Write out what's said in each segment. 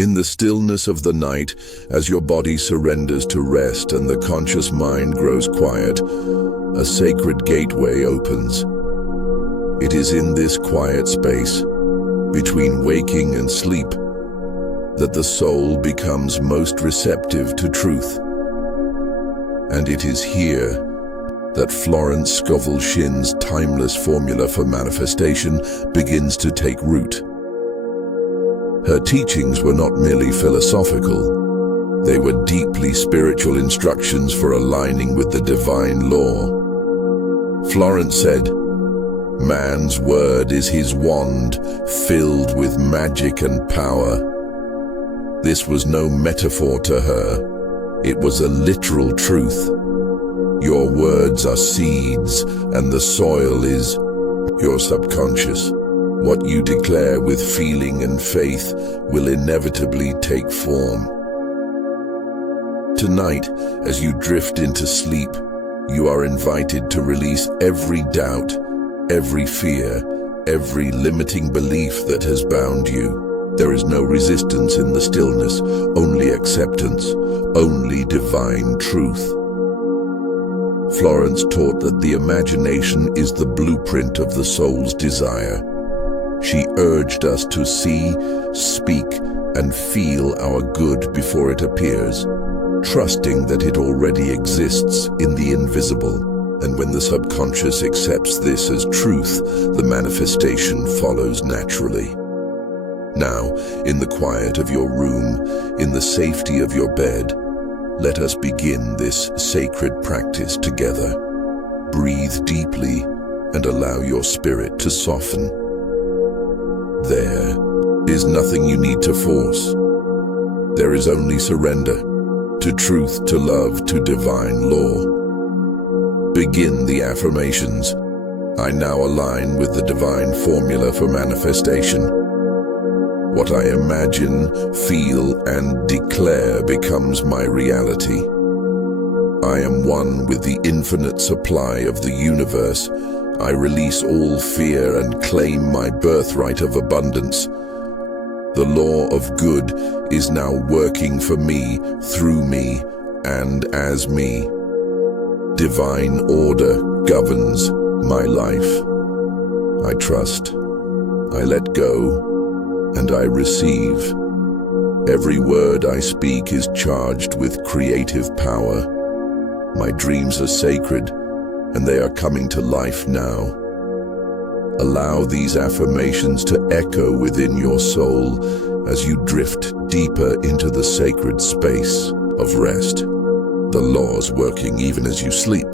In the stillness of the night, as your body surrenders to rest and the conscious mind grows quiet, a sacred gateway opens. It is in this quiet space, between waking and sleep, that the soul becomes most receptive to truth. And it is here that Florence Scovel Shinn's timeless formula for manifestation begins to take root. Her teachings were not merely philosophical, they were deeply spiritual instructions for aligning with the divine law. Florence said, "Man's word is his wand, filled with magic and power." This was no metaphor to her, it was a literal truth. Your words are seeds, and the soil is your subconscious. What you declare with feeling and faith will inevitably take form. Tonight, as you drift into sleep, you are invited to release every doubt, every fear, every limiting belief that has bound you. There is no resistance in the stillness, only acceptance, only divine truth. Florence taught that the imagination is the blueprint of the soul's desire. She urged us to see, speak, and feel our good before it appears, trusting that it already exists in the invisible. And when the subconscious accepts this as truth, the manifestation follows naturally. Now, in the quiet of your room, in the safety of your bed, let us begin this sacred practice together. Breathe deeply and allow your spirit to soften. There is nothing you need to force. There is only surrender to truth, to love, to divine law. Begin the affirmations. I now align with the divine formula for manifestation. What I imagine, feel, and declare becomes my reality. I am one with the infinite supply of the universe. I release all fear and claim my birthright of abundance. The law of good is now working for me, through me, and as me. Divine order governs my life. I trust, I let go, and I receive. Every word I speak is charged with creative power. My dreams are sacred, and they are coming to life now. Allow these affirmations to echo within your soul as you drift deeper into the sacred space of rest. The laws working even as you sleep.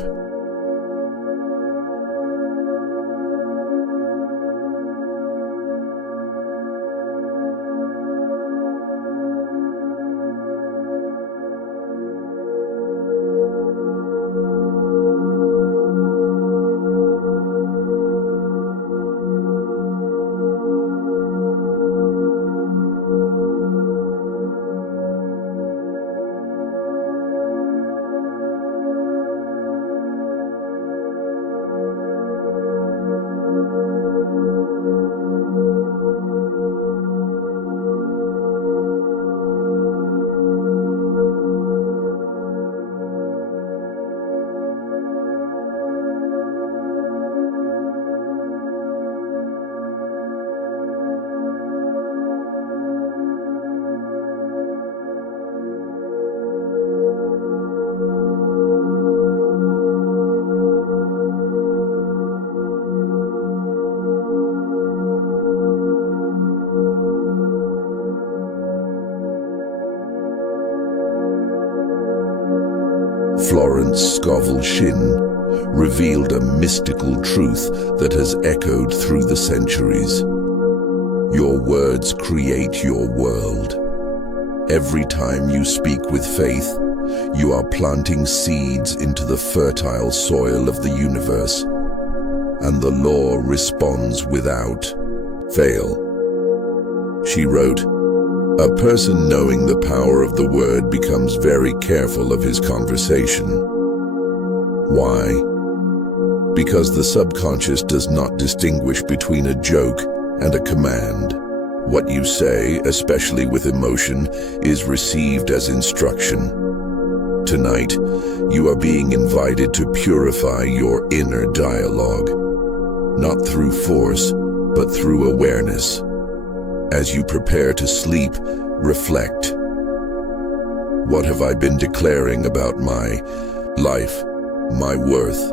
Florence Scovel Shinn revealed a mystical truth that has echoed through the centuries. Your words create your world. Every time you speak with faith, you are planting seeds into the fertile soil of the universe, and the law responds without fail. She wrote, "A person knowing the power of the word becomes very careful of his conversation." Why? Because the subconscious does not distinguish between a joke and a command. What you say, especially with emotion, is received as instruction. Tonight, you are being invited to purify your inner dialogue, not through force, but through awareness. As you prepare to sleep, reflect. What have I been declaring about my life, my worth,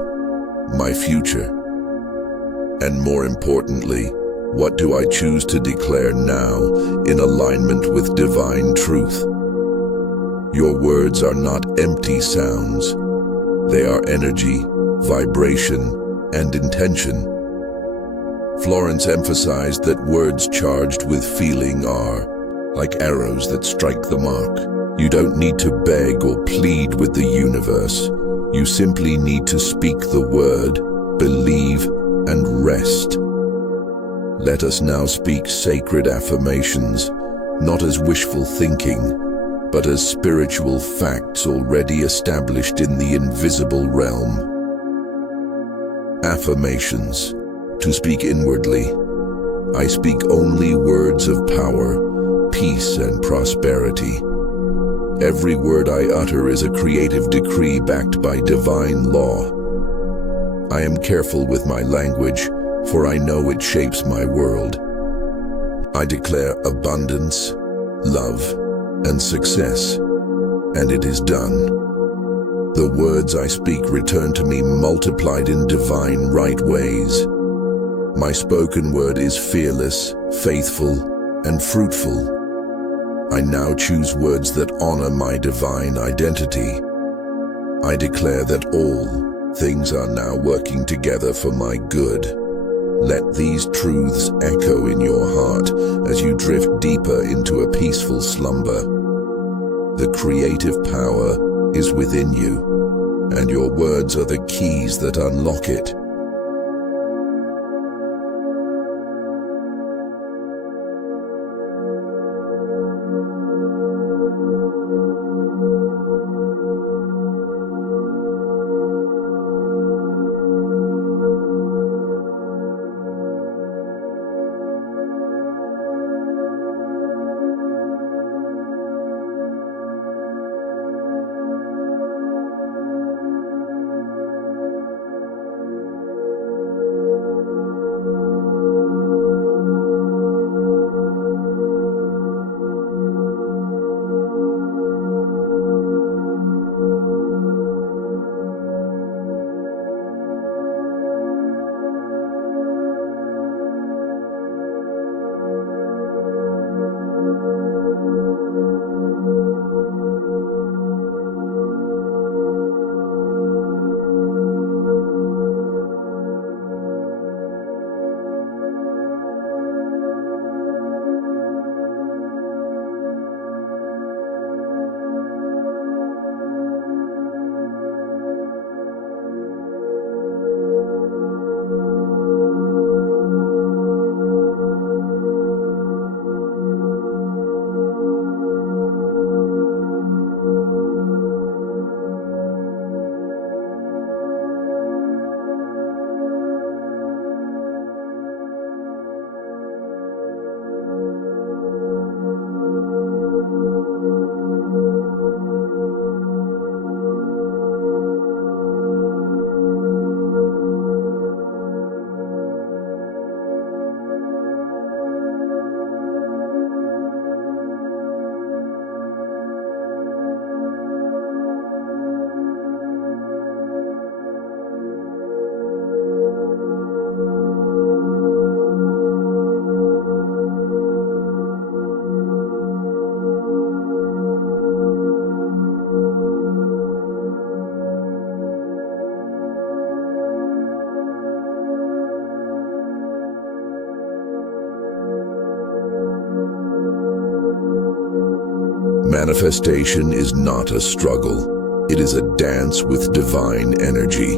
my future? And more importantly, what do I choose to declare now in alignment with divine truth? Your words are not empty sounds. They are energy, vibration, and intention. Florence emphasized that words charged with feeling are like arrows that strike the mark. You don't need to beg or plead with the universe. You simply need to speak the word, believe, and rest. Let us now speak sacred affirmations, not as wishful thinking, but as spiritual facts already established in the invisible realm. Affirmations. To speak inwardly. I speak only words of power, peace, and prosperity. Every word I utter is a creative decree backed by divine law. I am careful with my language, for I know it shapes my world. I declare abundance, love, and success, and it is done. The words I speak return to me multiplied in divine right ways. My spoken word is fearless, faithful, and fruitful. I now choose words that honor my divine identity. I declare that all things are now working together for my good. Let these truths echo in your heart as you drift deeper into a peaceful slumber. The creative power is within you, and your words are the keys that unlock it. Manifestation is not a struggle. It is a dance with divine energy.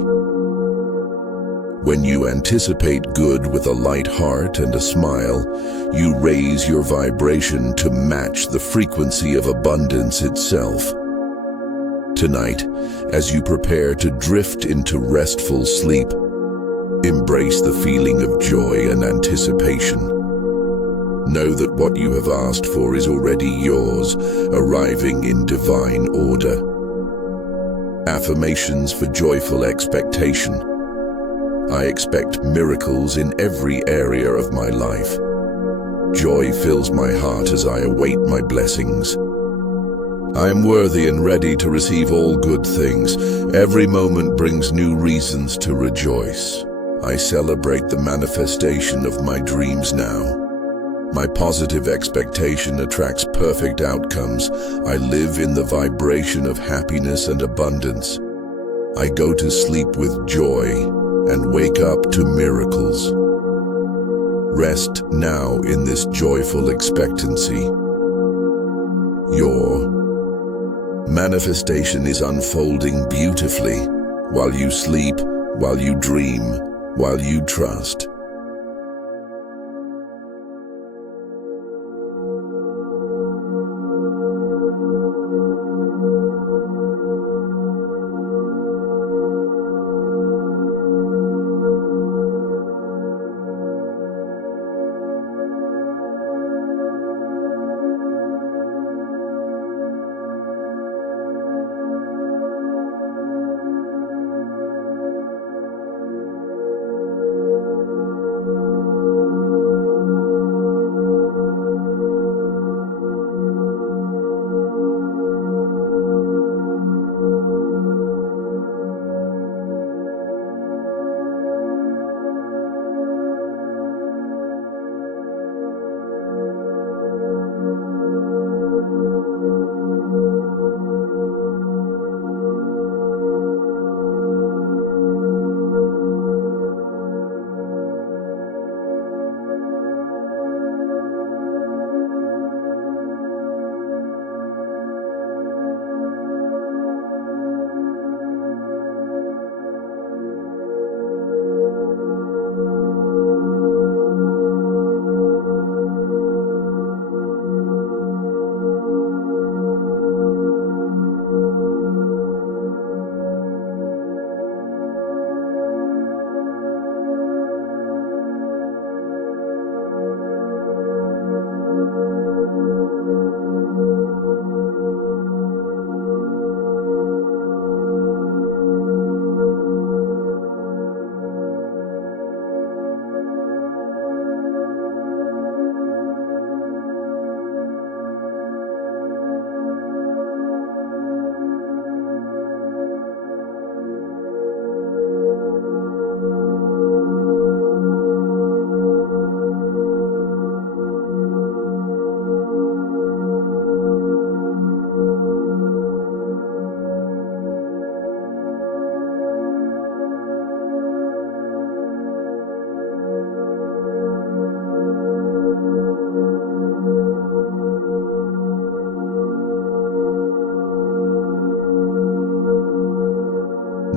When you anticipate good with a light heart and a smile, you raise your vibration to match the frequency of abundance itself. Tonight, as you prepare to drift into restful sleep, embrace the feeling of joy and anticipation. Know that what you have asked for is already yours, arriving in divine order. Affirmations for joyful expectation. I expect miracles in every area of my life. Joy fills my heart as I await my blessings. I am worthy and ready to receive all good things. Every moment brings new reasons to rejoice. I celebrate the manifestation of my dreams now. My positive expectation attracts perfect outcomes. I live in the vibration of happiness and abundance. I go to sleep with joy and wake up to miracles. Rest now in this joyful expectancy. Your manifestation is unfolding beautifully while you sleep, while you dream, while you trust.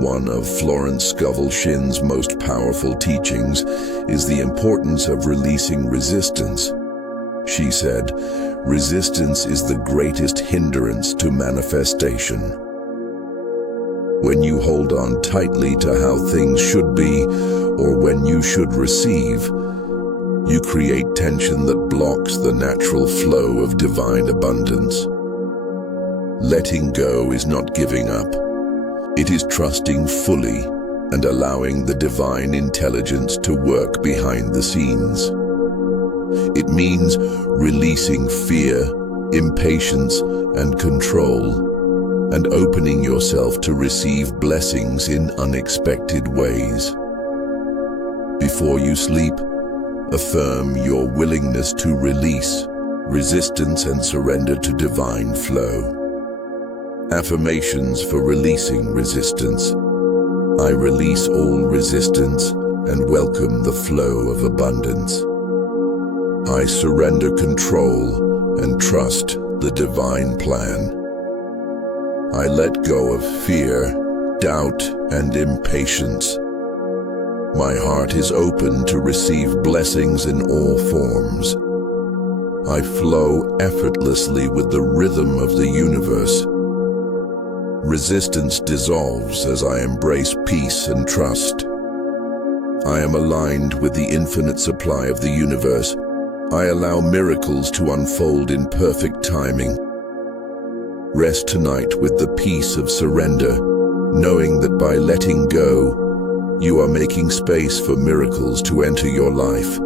One of Florence Scovel Shinn's most powerful teachings is the importance of releasing resistance. She said, "Resistance is the greatest hindrance to manifestation." When you hold on tightly to how things should be or when you should receive, you create tension that blocks the natural flow of divine abundance. Letting go is not giving up. It is trusting fully and allowing the divine intelligence to work behind the scenes. It means releasing fear, impatience, and control, and opening yourself to receive blessings in unexpected ways. Before you sleep, affirm your willingness to release resistance and surrender to divine flow. Affirmations for releasing resistance. I release all resistance and welcome the flow of abundance. I surrender control and trust the divine plan. I let go of fear, doubt, and impatience. My heart is open to receive blessings in all forms. I flow effortlessly with the rhythm of the universe. Resistance dissolves as I embrace peace and trust. I am aligned with the infinite supply of the universe. I allow miracles to unfold in perfect timing. Rest tonight with the peace of surrender, knowing that by letting go, you are making space for miracles to enter your life.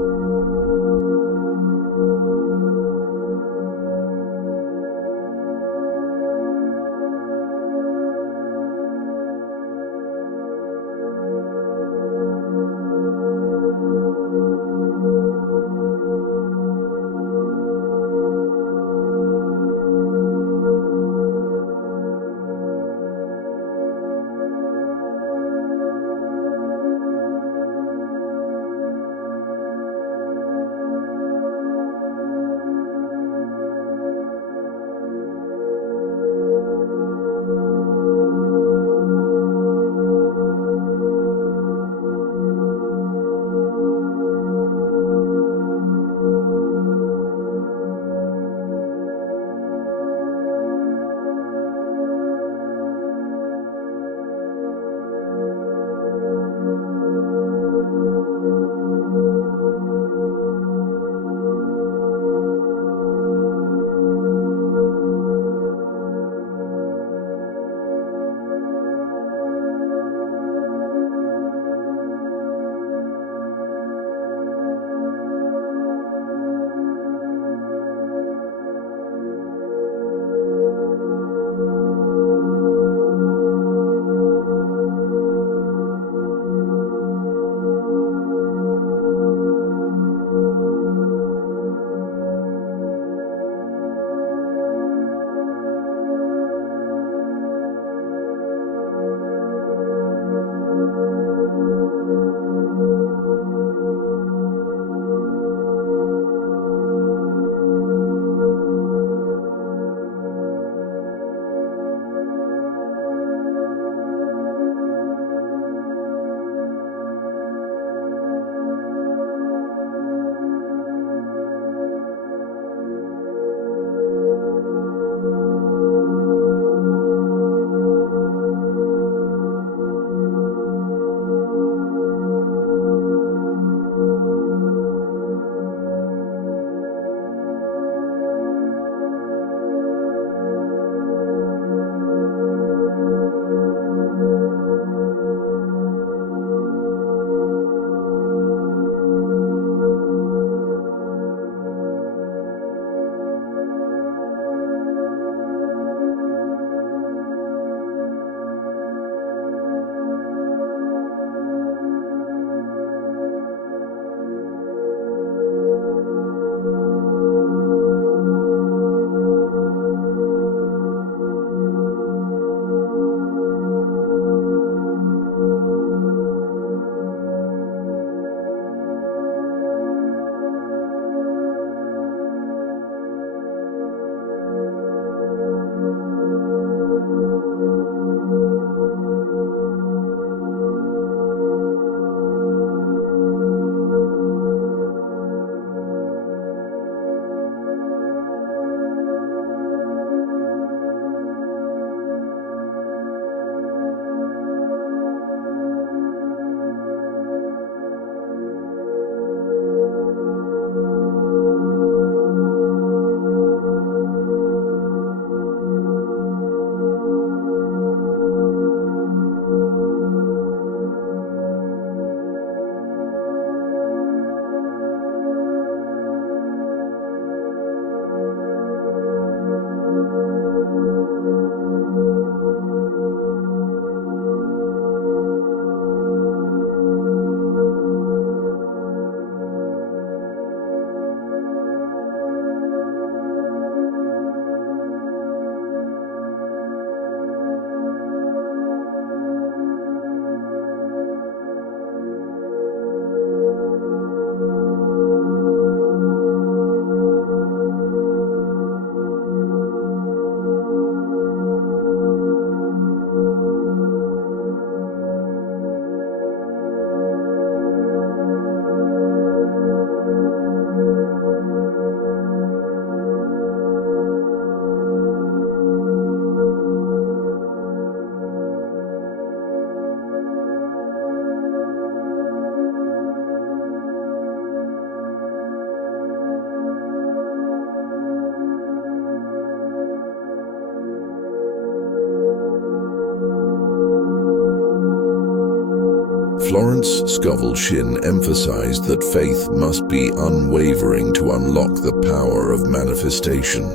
Florence Scovel Shinn emphasized that faith must be unwavering to unlock the power of manifestation.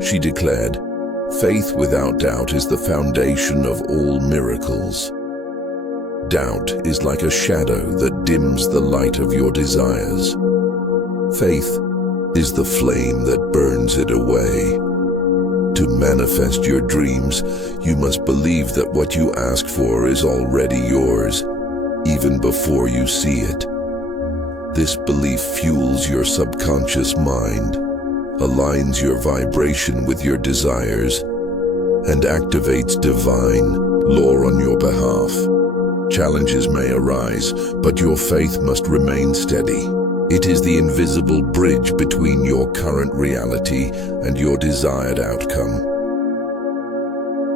She declared, "Faith without doubt is the foundation of all miracles." Doubt is like a shadow that dims the light of your desires. Faith is the flame that burns it away. To manifest your dreams, you must believe that what you ask for is already yours, even before you see it. This belief fuels your subconscious mind, aligns your vibration with your desires, and activates divine law on your behalf. Challenges may arise, but your faith must remain steady. It is the invisible bridge between your current reality and your desired outcome.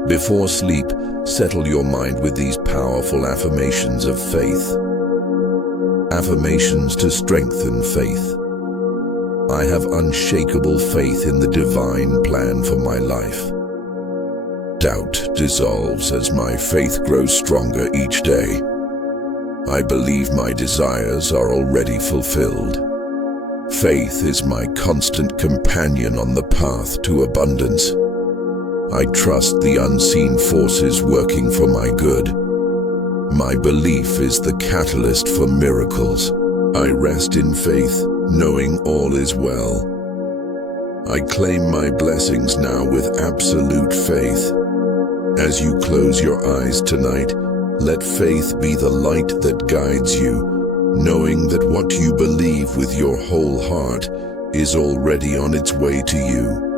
Before sleep, settle your mind with these powerful affirmations of faith. Affirmations to strengthen faith. I have unshakable faith in the divine plan for my life. Doubt dissolves as my faith grows stronger each day. I believe my desires are already fulfilled. Faith is my constant companion on the path to abundance. I trust the unseen forces working for my good. My belief is the catalyst for miracles. I rest in faith, knowing all is well. I claim my blessings now with absolute faith. As you close your eyes tonight, let faith be the light that guides you, knowing that what you believe with your whole heart is already on its way to you.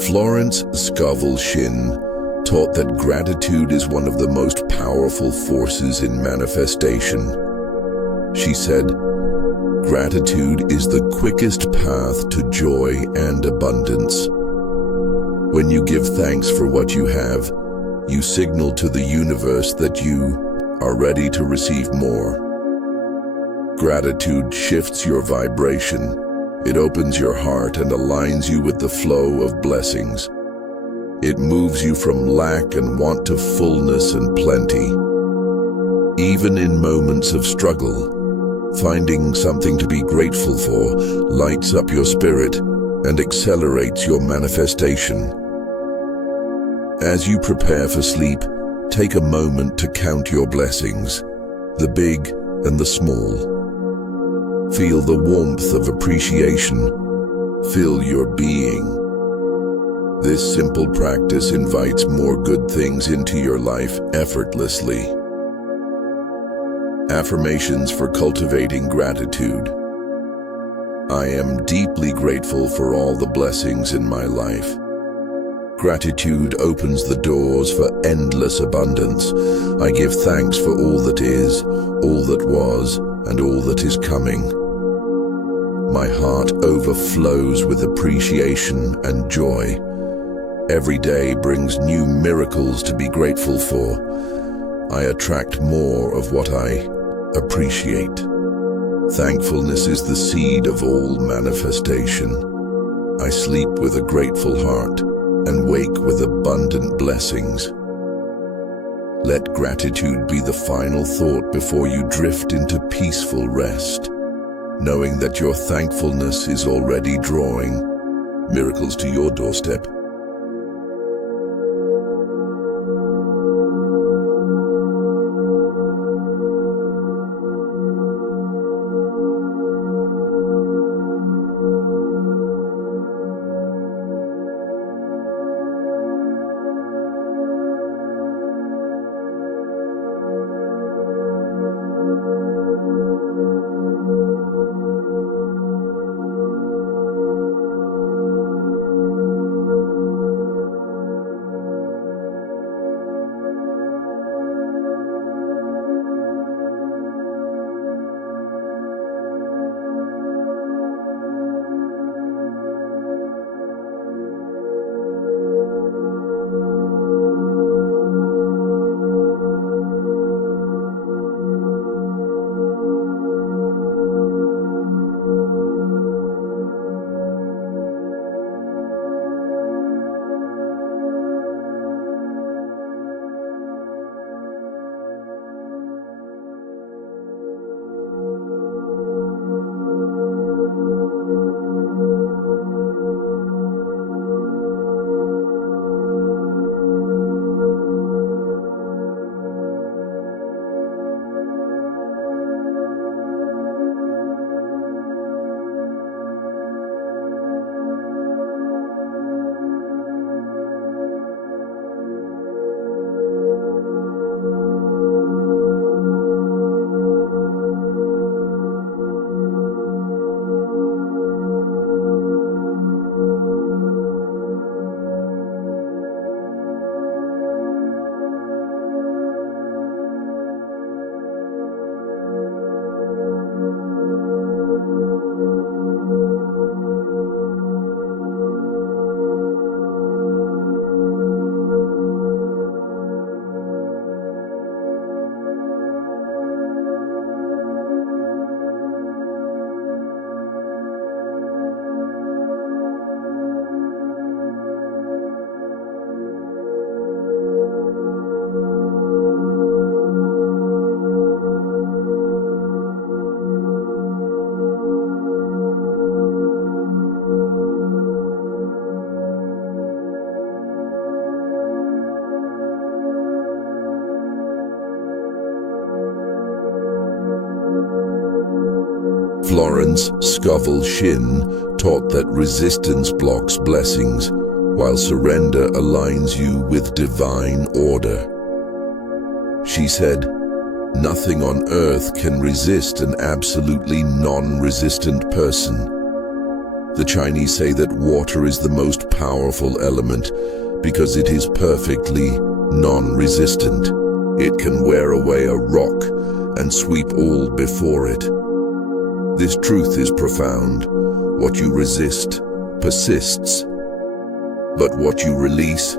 Florence Scovel Shinn taught that gratitude is one of the most powerful forces in manifestation. She said, "Gratitude is the quickest path to joy and abundance. When you give thanks for what you have, you signal to the universe that you are ready to receive more. Gratitude shifts your vibration. It opens your heart and aligns you with the flow of blessings. It moves you from lack and want to fullness and plenty. Even in moments of struggle, finding something to be grateful for lights up your spirit and accelerates your manifestation. As you prepare for sleep, take a moment to count your blessings, the big and the small. Feel the warmth of appreciation. Fill your being. This simple practice invites more good things into your life effortlessly. Affirmations for cultivating gratitude. I am deeply grateful for all the blessings in my life. Gratitude opens the doors for endless abundance. I give thanks for all that is, all that was, and all that is coming. My heart overflows with appreciation and joy. Every day brings new miracles to be grateful for. I attract more of what I appreciate. Thankfulness is the seed of all manifestation. I sleep with a grateful heart and wake with abundant blessings. Let gratitude be the final thought before you drift into peaceful rest, knowing that your thankfulness is already drawing miracles to your doorstep. Florence Scovel Shinn taught that resistance blocks blessings, while surrender aligns you with divine order. She said, "Nothing on earth can resist an absolutely non-resistant person. The Chinese say that water is the most powerful element because it is perfectly non-resistant. It can wear away a rock and sweep all before it. This truth is profound. What you resist persists, but what you release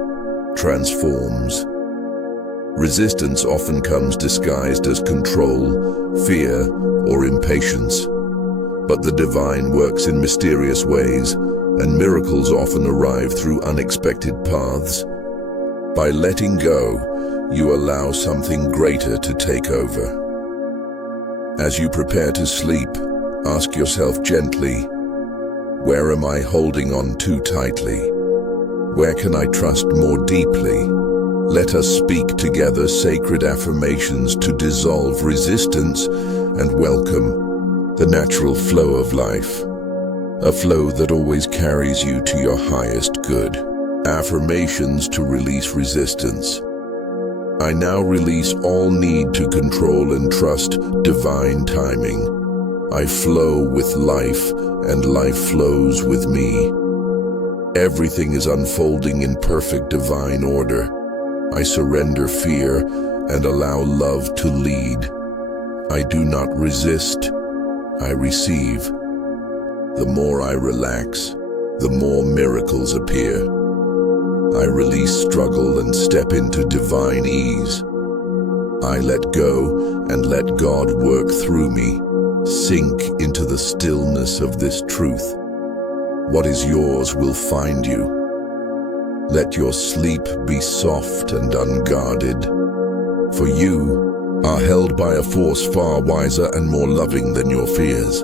transforms. Resistance often comes disguised as control, fear, or impatience. But the divine works in mysterious ways, and miracles often arrive through unexpected paths. By letting go, you allow something greater to take over. As you prepare to sleep, ask yourself gently, where am I holding on too tightly? Where can I trust more deeply? Let us speak together sacred affirmations to dissolve resistance and welcome the natural flow of life, a flow that always carries you to your highest good. Affirmations to release resistance. I now release all need to control and trust divine timing. I flow with life, and life flows with me. Everything is unfolding in perfect divine order. I surrender fear and allow love to lead. I do not resist, I receive. The more I relax, the more miracles appear. I release struggle and step into divine ease. I let go and let God work through me. Sink into the stillness of this truth. What is yours will find you. Let your sleep be soft and unguarded, for you are held by a force far wiser and more loving than your fears.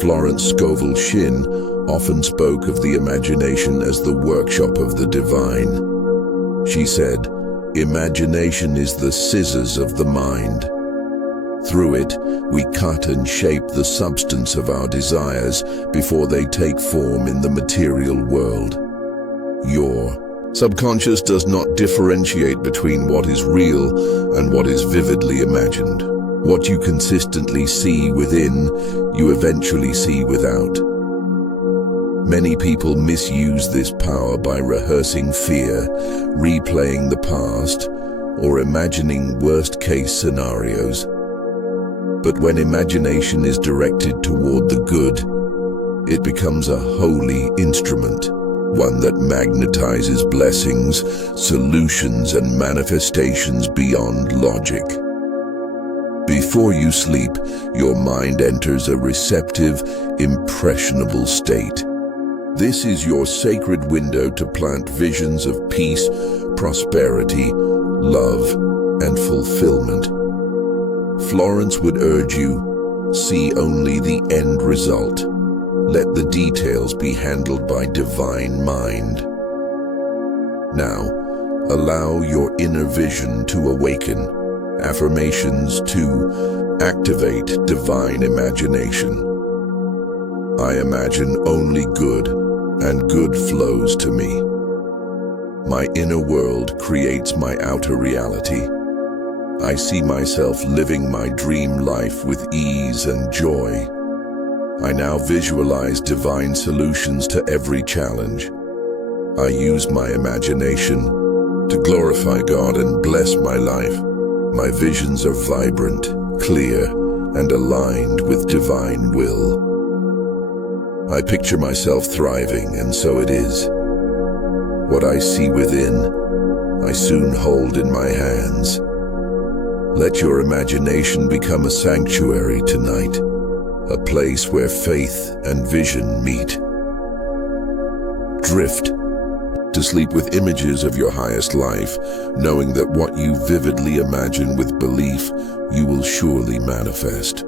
Florence Scovel Shinn often spoke of the imagination as the workshop of the divine. She said, "Imagination is the scissors of the mind. Through it, we cut and shape the substance of our desires before they take form in the material world. Your subconscious does not differentiate between what is real and what is vividly imagined. What you consistently see within, you eventually see without. Many people misuse this power by rehearsing fear, replaying the past, or imagining worst-case scenarios. But when imagination is directed toward the good, it becomes a holy instrument, one that magnetizes blessings, solutions, and manifestations beyond logic. Before you sleep, your mind enters a receptive, impressionable state. This is your sacred window to plant visions of peace, prosperity, love, and fulfillment. Florence would urge you, see only the end result. Let the details be handled by divine mind. Now, allow your inner vision to awaken. Affirmations to activate divine imagination. I imagine only good, and good flows to me. My inner world creates my outer reality. I see myself living my dream life with ease and joy. I now visualize divine solutions to every challenge. I use my imagination to glorify God and bless my life. My visions are vibrant, clear, and aligned with divine will. I picture myself thriving, and so it is. What I see within, I soon hold in my hands. Let your imagination become a sanctuary tonight, a place where faith and vision meet. Drift to sleep with images of your highest life, knowing that what you vividly imagine with belief, you will surely manifest.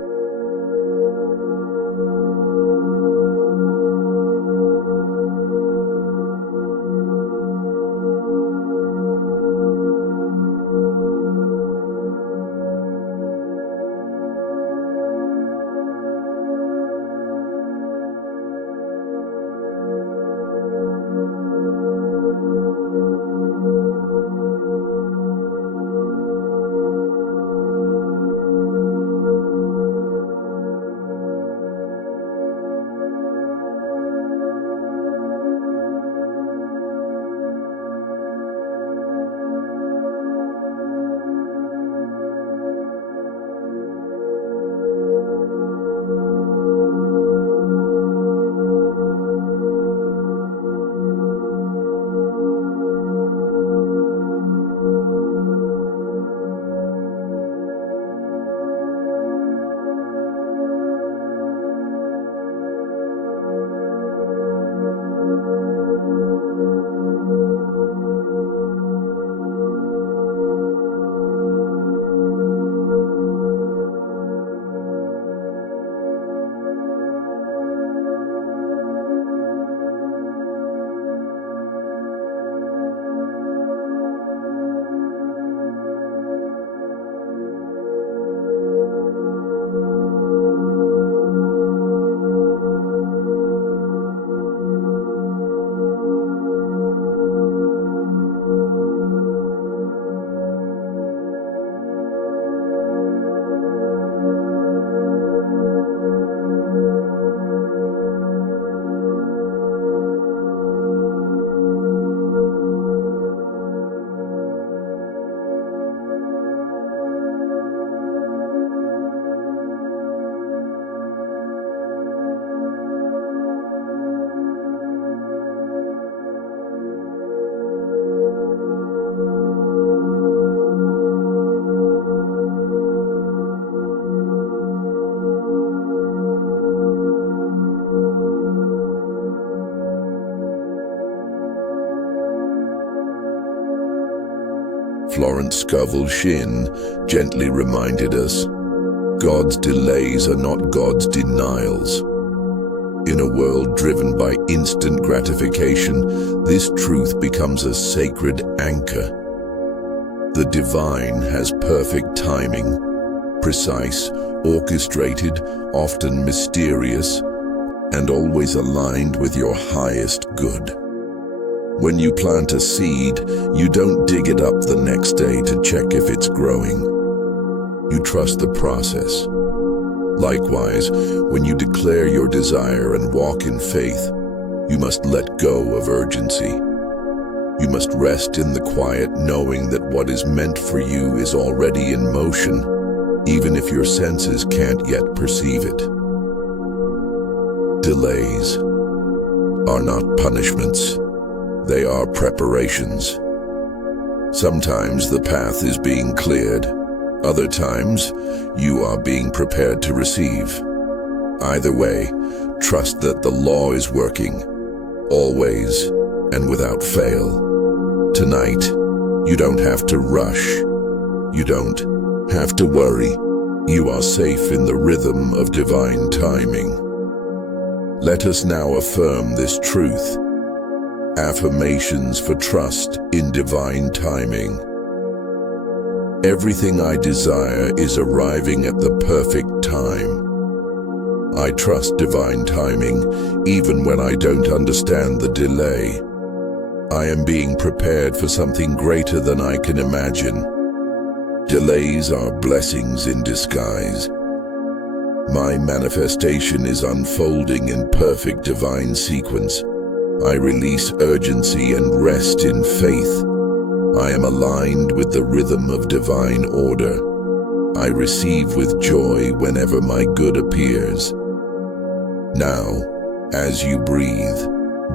Florence Scovel Shinn gently reminded us, God's delays are not God's denials. In a world driven by instant gratification, this truth becomes a sacred anchor. The divine has perfect timing, precise, orchestrated, often mysterious, and always aligned with your highest good. When you plant a seed, you don't dig it up the next day to check if it's growing. You trust the process. Likewise, when you declare your desire and walk in faith, you must let go of urgency. You must rest in the quiet, knowing that what is meant for you is already in motion, even if your senses can't yet perceive it. Delays are not punishments. They are preparations. Sometimes the path is being cleared. Other times, you are being prepared to receive. Either way, trust that the law is working, always and without fail. Tonight, you don't have to rush. You don't have to worry. You are safe in the rhythm of divine timing. Let us now affirm this truth. Affirmations for trust in divine timing. Everything I desire is arriving at the perfect time. I trust divine timing, even when I don't understand the delay. I am being prepared for something greater than I can imagine. Delays are blessings in disguise. My manifestation is unfolding in perfect divine sequence. I release urgency and rest in faith. I am aligned with the rhythm of divine order. I receive with joy whenever my good appears. Now, as you breathe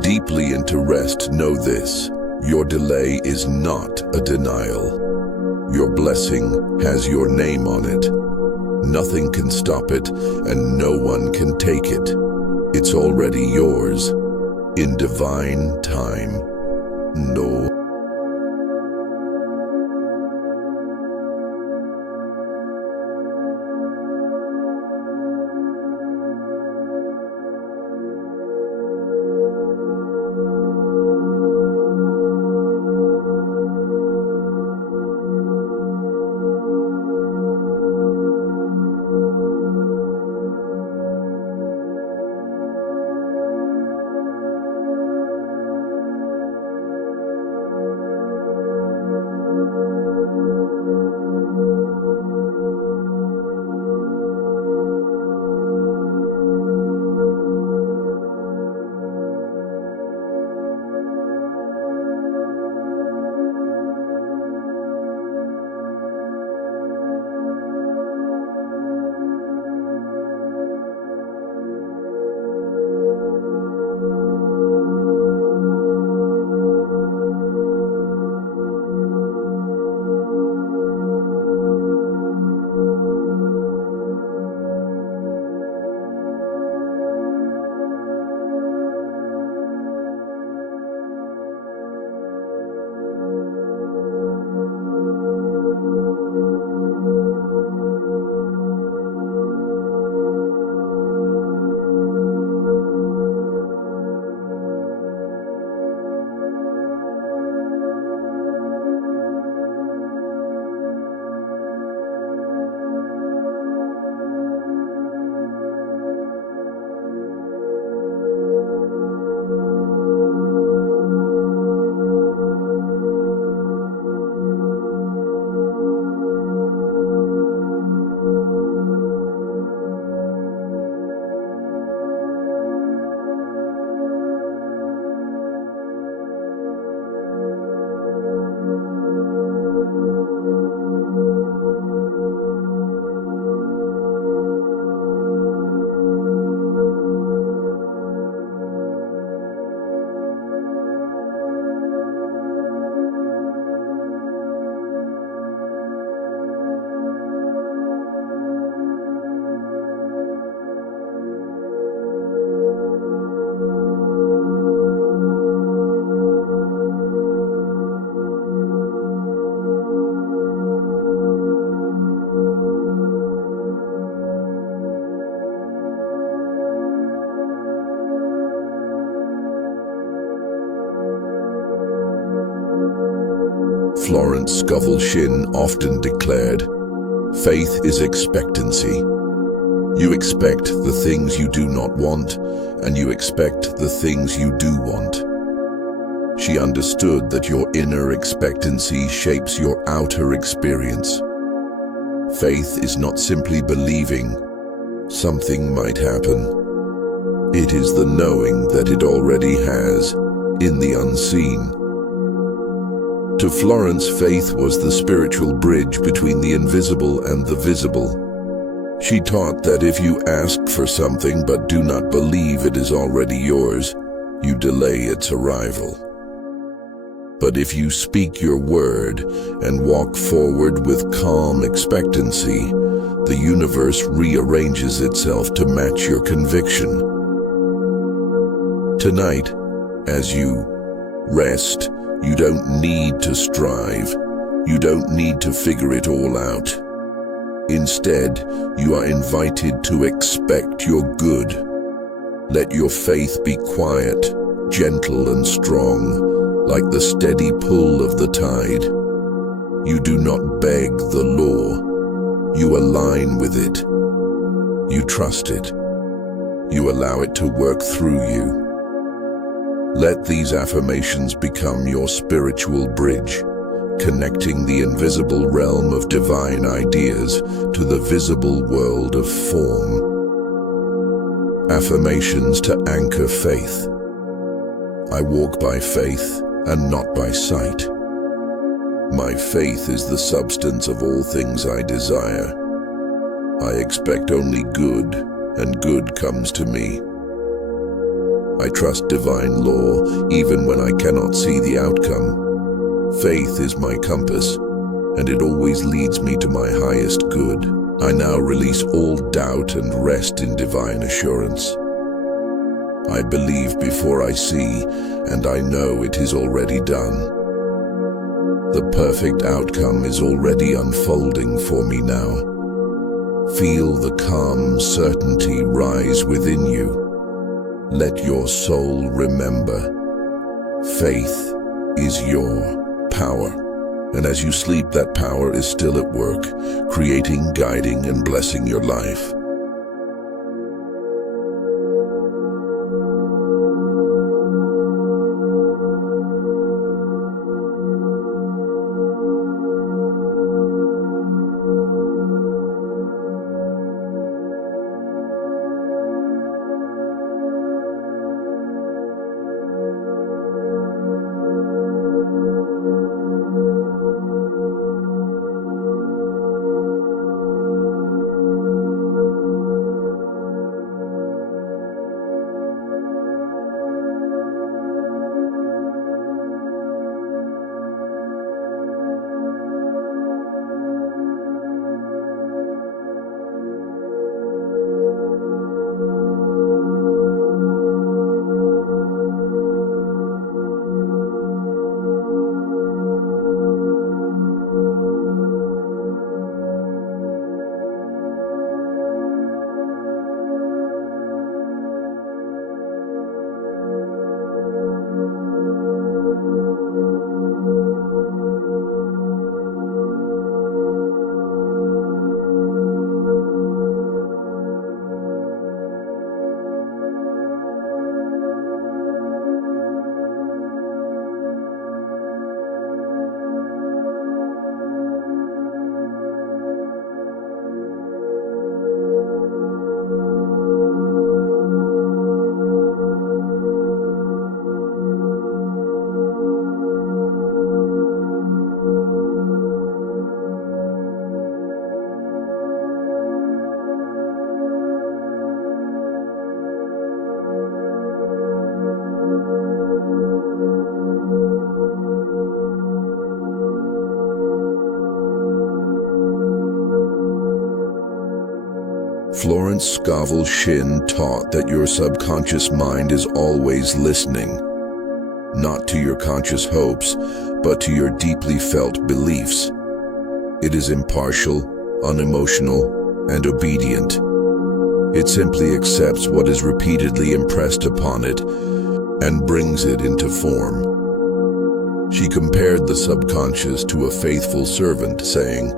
deeply into rest, know this: your delay is not a denial. Your blessing has your name on it. Nothing can stop it, and no one can take it. It's already yours, in divine time. No. Florence Scovel Shinn often declared, Faith is expectancy. You expect the things you do not want, and you expect the things you do want. She understood that your inner expectancy shapes your outer experience. Faith is not simply believing something might happen. It is the knowing that it already has, in the unseen. To Florence, faith was the spiritual bridge between the invisible and the visible. She taught that if you ask for something but do not believe it is already yours, you delay its arrival. But if you speak your word and walk forward with calm expectancy, the universe rearranges itself to match your conviction. Tonight, as you rest, you don't need to strive. You don't need to figure it all out. Instead, you are invited to expect your good. Let your faith be quiet, gentle and strong, like the steady pull of the tide. You do not beg the law. You align with it. You trust it. You allow it to work through you. Let these affirmations become your spiritual bridge, connecting the invisible realm of divine ideas to the visible world of form. Affirmations to anchor faith. I walk by faith and not by sight. My faith is the substance of all things I desire. I expect only good, and good comes to me. I trust divine law even when I cannot see the outcome. Faith is my compass, and it always leads me to my highest good. I now release all doubt and rest in divine assurance. I believe before I see, and I know it is already done. The perfect outcome is already unfolding for me now. Feel the calm certainty rise within you. Let your soul remember, faith is your power. And as you sleep, that power is still at work, creating, guiding, and blessing your life. Florence Scovel Shinn taught that your subconscious mind is always listening, not to your conscious hopes, but to your deeply felt beliefs. It is impartial, unemotional, and obedient. It simply accepts what is repeatedly impressed upon it and brings it into form. She compared the subconscious to a faithful servant, saying,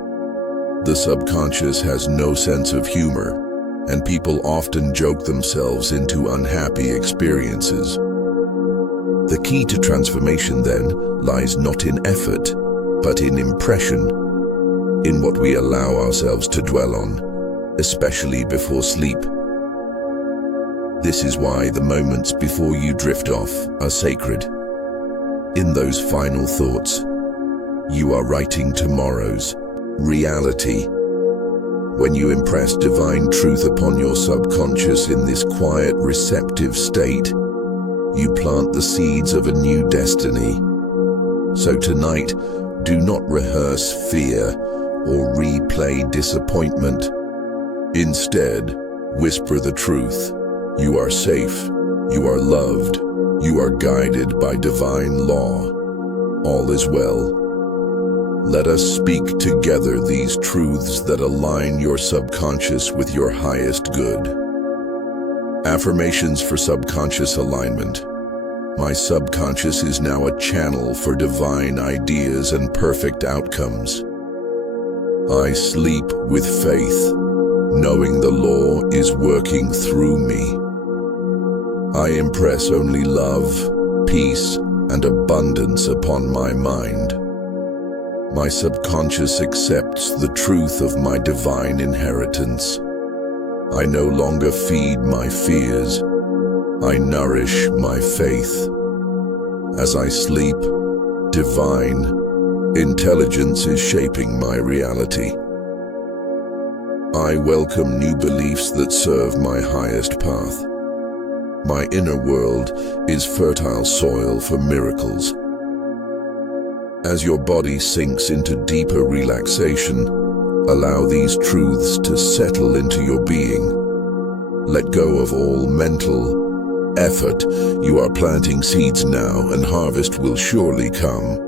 The subconscious has no sense of humor, and people often joke themselves into unhappy experiences. The key to transformation, then, lies not in effort, but in impression, in what we allow ourselves to dwell on, especially before sleep. This is why the moments before you drift off are sacred. In those final thoughts, you are writing tomorrow's reality. When you impress divine truth upon your subconscious in this quiet, receptive state, you plant the seeds of a new destiny. So tonight, do not rehearse fear or replay disappointment. Instead, whisper the truth. You are safe, you are loved, you are guided by divine law. All is well. Let us speak together these truths that align your subconscious with your highest good. Affirmations for subconscious alignment. My subconscious is now a channel for divine ideas and perfect outcomes. I sleep with faith, knowing the law is working through me. I impress only love, peace, and abundance upon my mind. My subconscious accepts the truth of my divine inheritance. I no longer feed my fears. I nourish my faith. As I sleep, divine intelligence is shaping my reality. I welcome new beliefs that serve my highest path. My inner world is fertile soil for miracles. As your body sinks into deeper relaxation, allow these truths to settle into your being. Let go of all mental effort. You are planting seeds now, and harvest will surely come.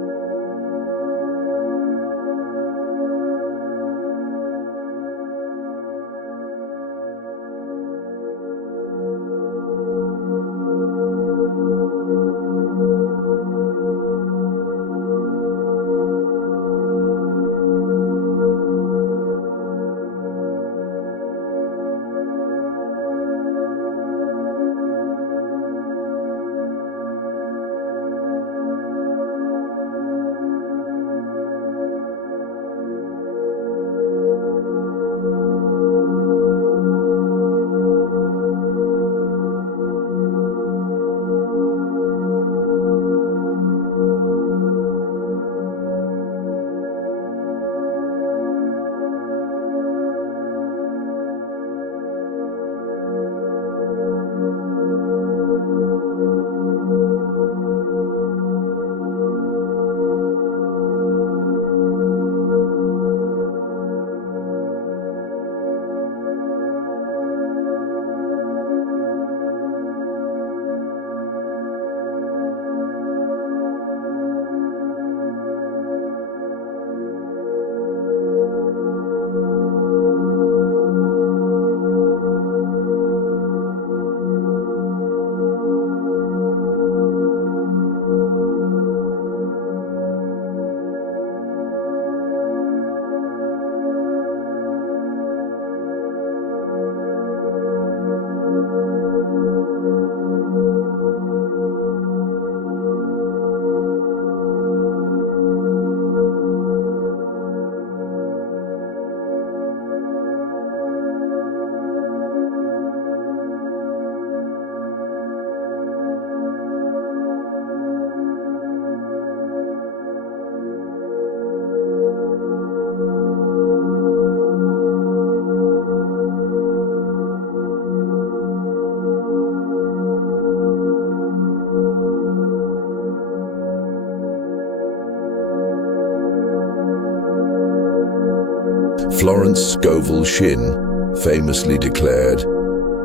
Florence Scovel Shinn famously declared,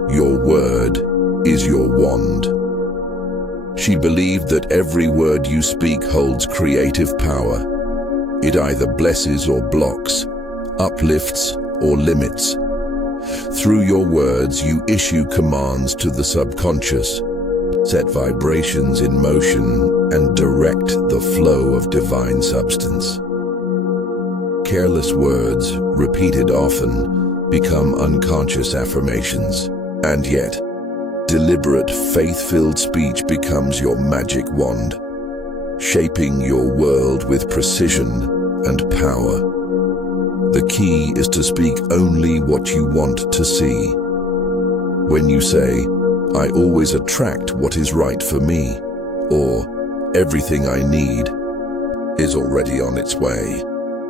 "Your word is your wand." She believed that every word you speak holds creative power. It either blesses or blocks, uplifts or limits. Through your words, you issue commands to the subconscious, set vibrations in motion, and direct the flow of divine substance. Careless words, repeated often, become unconscious affirmations. And yet, deliberate, faith-filled speech becomes your magic wand, shaping your world with precision and power. The key is to speak only what you want to see. When you say, "I always attract what is right for me," or "everything I need is already on its way,"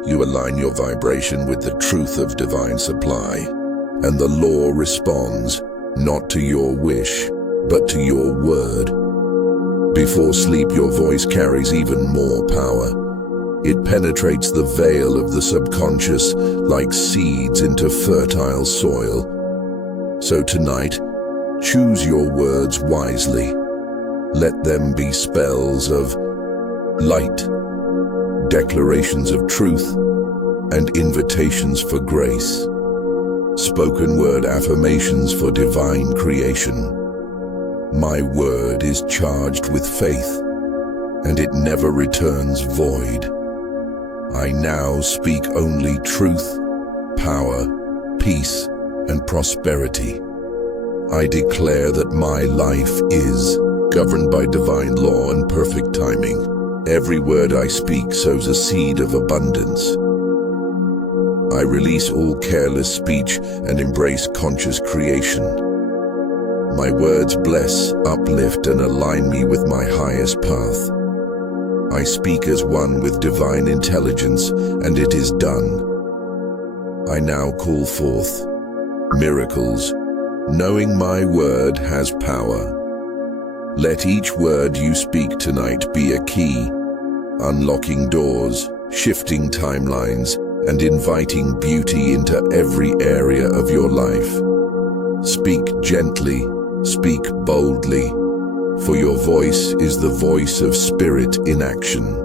you align your vibration with the truth of divine supply, and the law responds, not to your wish, but to your word. Before sleep, your voice carries even more power. It penetrates the veil of the subconscious like seeds into fertile soil. So tonight, choose your words wisely. Let them be spells of light, declarations of truth, and invitations for grace. Spoken word affirmations for divine creation. My word is charged with faith, and it never returns void. I now speak only truth, power, peace, and prosperity. I declare that my life is governed by divine law and perfect timing. Every word I speak sows a seed of abundance. I release all careless speech and embrace conscious creation. My words bless, uplift, and align me with my highest path. I speak as one with divine intelligence, and it is done. I now call forth miracles, knowing my word has power. Let each word you speak tonight be a key, unlocking doors, shifting timelines, and inviting beauty into every area of your life. Speak gently, speak boldly, for your voice is the voice of spirit in action.